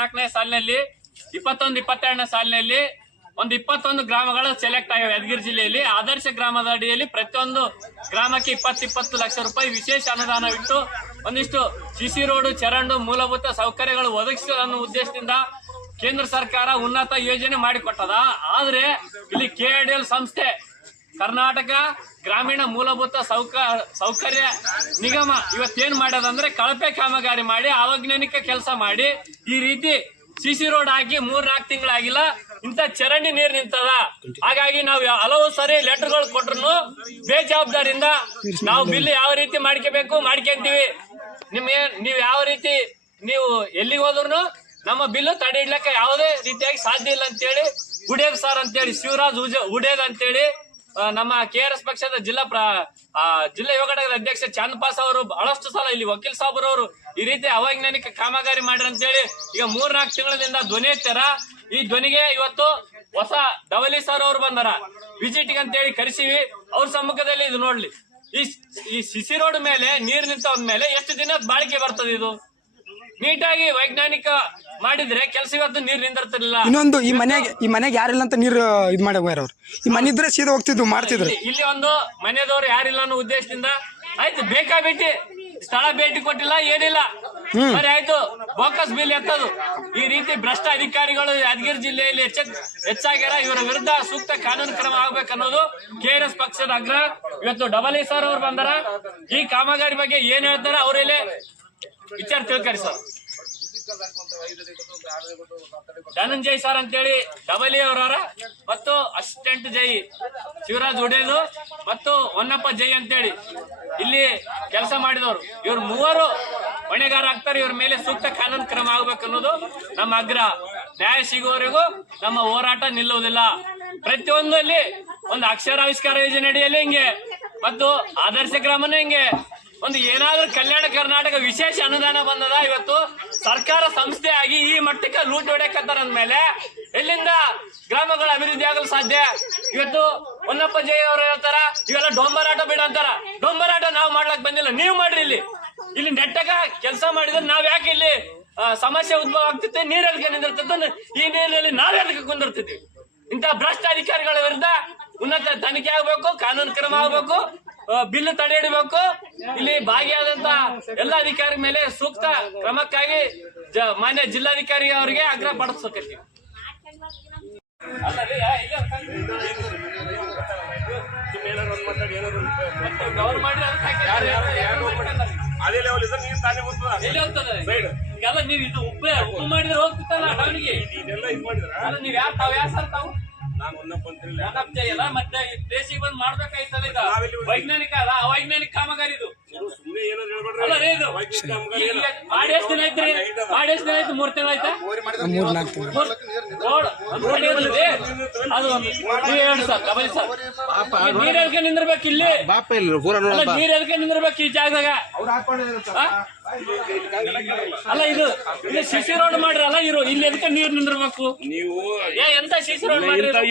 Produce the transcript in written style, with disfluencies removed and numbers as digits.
2024ನೇ ಸಾಲಿನಲ್ಲಿ 21-22ನೇ ಸಾಲಿನಲ್ಲಿ ಒಂದು 21 ಗ್ರಾಮಗಳು ಸೆಲೆಕ್ಟ್ ಆಗಿವೆ ಯಾದಗಿರಿ ಜಿಲ್ಲೆಯಲ್ಲಿ. ಆದರ್ಶ ಗ್ರಾಮದ ಅಡಿಯಲ್ಲಿ ಪ್ರತಿಯೊಂದು ಗ್ರಾಮಕ್ಕೆ 20 ಲಕ್ಷ ರೂಪಾಯಿ ವಿಶೇಷ ಅನುದಾನವಿಟ್ಟು ಒಂದಿಷ್ಟು ಸಿಸಿ ರೋಡ್, ಚರಂಡು, ಮೂಲಭೂತ ಸೌಕರ್ಯಗಳು ಒದಗಿಸುವ ಅನ್ನೋ ಉದ್ದೇಶದಿಂದ ಕೇಂದ್ರ ಸರ್ಕಾರ ಉನ್ನತ ಯೋಜನೆ ಮಾಡಿಕೊಟ್ಟದ. ಆದ್ರೆ ಇಲ್ಲಿ KIDL ಸಂಸ್ಥೆ, ಕರ್ನಾಟಕ ಗ್ರಾಮೀಣ ಮೂಲಭೂತ ಸೌಕರ್ಯ ನಿಗಮ ಇವತ್ತೇನ್ ಮಾಡ್ಯದಂದ್ರೆ ಕಳಪೆ ಕಾಮಗಾರಿ ಮಾಡಿ ಅವೈಜ್ಞಾನಿಕ ಕೆಲಸ ಮಾಡಿ ಈ ರೀತಿ ಸಿಸಿ ರೋಡ್ ಹಾಕಿ 3-4 ತಿಂಗಳಾಗಿಲ್ಲ, ಇಂತ ಚರಂಡಿ ನೀರ್ ನಿಂತದ. ಹಾಗಾಗಿ ನಾವು ಹಲವು ಸರಿ ಲೆಟರ್ಗಳು ಕೊಟ್ರು ಬೇಜವಾಬ್ದಾರಿಯಿಂದ ನಾವು ಬಿಲ್ ಯಾವ ರೀತಿ ಮಾಡ್ಕೋಬೇಕು ಮಾಡ್ಕೊಂತೀವಿ, ನೀವ್ ಯಾವ ರೀತಿ ನೀವು ಎಲ್ಲಿಗೆ ಹೋದ್ರು ನಮ್ಮ ಬಿಲ್ಲು ತಡೆ ಇಡ್ಲಿಕ್ಕೆ ಯಾವುದೇ ರೀತಿಯಾಗಿ ಸಾಧ್ಯ ಇಲ್ಲ ಅಂತೇಳಿ ಉಡೇದ್ ಸರ್ ಅಂತೇಳಿ ಶಿವರಾಜ್ ಉಡೇದ್ ಅಂತೇಳಿ ನಮ್ಮ KRS ಪಕ್ಷದ ಜಿಲ್ಲಾ ಯುವ ಘಟಕದ ಅಧ್ಯಕ್ಷ ಚಂದಪಾಸ್ ಅವರು ಬಹಳಷ್ಟು ಸಲ ಇಲ್ಲಿ ವಕೀಲ್ ಸಾಬ್ರವರು ಈ ರೀತಿ ಅವೈಜ್ಞಾನಿಕ ಕಾಮಗಾರಿ ಮಾಡ್ರಿ ಅಂತೇಳಿ ಈಗ 3-4 ತಿಂಗಳಿಂದ ಧ್ವನಿ ಎತ್ತಾರ. ಈ ಧ್ವನಿಗೆ ಇವತ್ತು ಹೊಸ ಡವಲಿ ಸರ್ ಅವರು ಬಂದಾರ, ವಿಸಿಟಿಂಗ್ ಅಂತೇಳಿ ಕರೆಸಿವಿ. ಅವ್ರ ಸಮ್ಮುಖದಲ್ಲಿ ಇದು ನೋಡ್ಲಿ, ಈ ಸಿಸಿ ರೋಡ್ ಮೇಲೆ ನೀರ್ ನಿಂತಂದ್ಮೇಲೆ ಎಷ್ಟು ದಿನ ಬಾಳಿಕೆ ಬರ್ತದೆ? ಇದು ನೀಟಾಗಿ ವೈಜ್ಞಾನಿಕ ಮಾಡಿದ್ರೆ ಕೆಲಸ ಇವತ್ತು ನೀರ್ ನಿಂದಿರ್ತಿರ್ಲಿಲ್ಲ. ಇನ್ನೊಂದು ಈ ಮನೆಗೆ ಯಾರಿಲ್ಲ ಅಂತ ನೀರು ಇದ್ ಮಾಡಿ ಅವ್ರು ಈ ಮನೆ ಇದ್ರೆ ಸೀದಾ ಹೋಗ್ತಿದ್ವು ಮಾಡ್ತಿದ್ರು. ಇಲ್ಲಿ ಒಂದು ಮನೆದವ್ರು ಯಾರಿಲ್ಲ ಅನ್ನೋ ಉದ್ದೇಶದಿಂದ ಆಯ್ತು ಬೇಕಾಬಿಟ್ಟಿ ಸ್ಥಳ ಭೇಟಿ ಕೊಟ್ಟಿಲ್ಲ, ಏನಿಲ್ಲ, ಸರಿ ಆಯ್ತು ಬೋಕಸ್ ಬಿಲ್ ಎತ್ತದು. ಈ ರೀತಿ ಭ್ರಷ್ಟ ಅಧಿಕಾರಿಗಳು ಯಾದಗಿರಿ ಜಿಲ್ಲೆಯಲ್ಲಿ ಹೆಚ್ಚಾಗ್ಯಾರ. ಇವರ ವಿರುದ್ಧ ಸೂಕ್ತ ಕಾನೂನು ಕ್ರಮ ಆಗ್ಬೇಕನ್ನೋದು KRS ಪಕ್ಷದ ಆಗ್ರಹ. ಇವತ್ತು ಡಬಲ್ ಸರ್ ಅವ್ರು ಬಂದಾರ, ಈ ಕಾಮಗಾರಿ ಬಗ್ಗೆ ಏನ್ ಹೇಳ್ತಾರ ಅವರೆಲ್ಲೇ ವಿಚಾರ ತಿಳ್ಕರಿ ಸರ್. ಧನಂಜಯ್ ಸರ್ ಅಂತೇಳಿ ಡಬಲ್ ಅವರವರ ಮತ್ತು ಅಸಿಸ್ಟೆಂಟ್ ಜೈ ಶಿವರಾಜ್ ಉಡೇದು ಮತ್ತು ಹೊನ್ನಪ್ಪ ಜೈ ಅಂತೇಳಿ ಇಲ್ಲಿ ಕೆಲಸ ಮಾಡಿದವರು. ಇವ್ರು ಮೂವರು ಹೊಣೆಗಾರ ಆಗ್ತಾರೆ. ಇವ್ರ ಮೇಲೆ ಸೂಕ್ತ ಕಾನೂನು ಕ್ರಮ ಆಗ್ಬೇಕನ್ನೋದು ನಮ್ಮ ಆಗ್ರಹ. ನ್ಯಾಯ ಸಿಗುವವರೆಗೂ ನಮ್ಮ ಹೋರಾಟ ನಿಲ್ಲುವುದಿಲ್ಲ. ಪ್ರತಿಯೊಂದಲ್ಲಿ ಒಂದು ಅಕ್ಷರಾವಿಷ್ಕಾರ ಯೋಜನೆ ಅಡಿಯಲ್ಲಿ ಹಿಂಗೆ ಮತ್ತು ಆದರ್ಶ ಗ್ರಾಮನ ಹಿಂಗೆ ಒಂದು ಏನಾದ್ರೂ ಕಲ್ಯಾಣ ಕರ್ನಾಟಕ ವಿಶೇಷ ಅನುದಾನ ಬಂದದ. ಇವತ್ತು ಸರ್ಕಾರ ಸಂಸ್ಥೆ ಆಗಿ ಈ ಮಟ್ಟಕ್ಕೆ ಲೂಟ್ ಹೊಡೆಯಕತ್ತಾರ ಅಂದ್ಮೇಲೆ ಎಲ್ಲಿಂದ ಗ್ರಾಮಗಳ ಅಭಿವೃದ್ಧಿ ಆಗಲು ಸಾಧ್ಯ? ಇವತ್ತು ಹೊನ್ನಪ್ಪ ಜೈ ಅವರು ಹೇಳ್ತಾರ ಇವೆಲ್ಲ ಡೊಂಬರಾಟ ಬಿಡ ಅಂತಾರ. ಡೊಂಬರಾಟ ನಾವು ಮಾಡ್ಲಕ್ ಬಂದಿಲ್ಲ, ನೀವು ಮಾಡ್ರಿ. ಇಲ್ಲಿ ನೆಟ್ಟಗ ಕೆಲಸ ಮಾಡಿದ್ರೆ ನಾವ್ ಯಾಕೆ ಇಲ್ಲಿ ಸಮಸ್ಯೆ ಉದ್ಭವ ಆಗ್ತಿತ್ತು? ನೀರ್ ಎದಕ್ಕೆ ನಿಂದಿರ್ತದ? ಈ ನೀರಿನಲ್ಲಿ ನಾವ್ ಎದಕ್ಕೆ ಕುಂದಿರ್ತಿದ್ವಿ? ಇಂತ ಭ್ರಷ್ಟ ಅಧಿಕಾರಿಗಳ ವಿರುದ್ಧ ಉನ್ನತ ತನಿಖೆ ಆಗ್ಬೇಕು, ಕಾನೂನು ಕ್ರಮ ಆಗ್ಬೇಕು, ಬಿಲ್ ತಡೆ ಹಿಡಬೇಕು. ಇಲ್ಲಿ ಭಾಗಿಯಾದಂತ ಎಲ್ಲ ಅಧಿಕಾರಿ ಮೇಲೆ ಸೂಕ್ತ ಕ್ರಮಕ್ಕಾಗಿ ಮಾನ್ಯ ಜಿಲ್ಲಾಧಿಕಾರಿ ಅವರಿಗೆ ಆಗ್ರಹ ಪಡಿಸ್ಬೇಕೈತಿ. ಈಗೆಲ್ಲ ನೀವು ಇದು ಉಪ್ಪು ಮಾಡಿದ್ರೆ ಹೋಗ್ತಿತ್ತಲ್ಲ ಟೌನಿಗೆ, ನೀವ್ ಯಾರು ಸರ್ ತಾವು ಎಲ್ಲ ಮತ್ತೆ ದೇಶಿಗೆ ಬಂದ್ ಮಾಡ್ಬೇಕಾಯ್ತಲ್ಲ. ಈಗ ವೈಜ್ಞಾನಿಕ ಅಲ್ಲ, ಅವೈಜ್ಞಾನಿಕ ಕಾಮಗಾರಿ ಇದು. ಅಲ್ಲ ರೀ, ಇದು ಮಾಡಿ ಎಷ್ಟು ದಿನ ಐತ್ರಿ? ಮಾಡಿ ಎಷ್ಟು ದಿನ ಆಯ್ತು? 3 ತಿಂಗಳು ಆಯ್ತಾ? ಅದು ಹೇಳಿ ಸರ್, ಡಬಲ್ ಸರ್, ನೀರ್ ಎದಕ್ಕೆ ನಿಂದಿರ್ಬೇಕು ಇಲ್ಲಿ? ನೀರ್ ಎದಕ್ಕೆ ನಿಂದಿರ್ಬೇಕು ಈ ಜಾಗದಾಗ? ಅಲ್ಲ ಇದು ಸಿಸಿ ರೋಡ್ ಮಾಡ್ರಲ್ಲ, ಇಲ್ಲಿ ಎದಕ್ಕೆ ನೀರ್ ನಿಂದಿರ್ಬೇಕು? ನೀವು ಎಂತ ಸಿಸಿ ರೋಡ್ ಮಾಡ್ರಿ?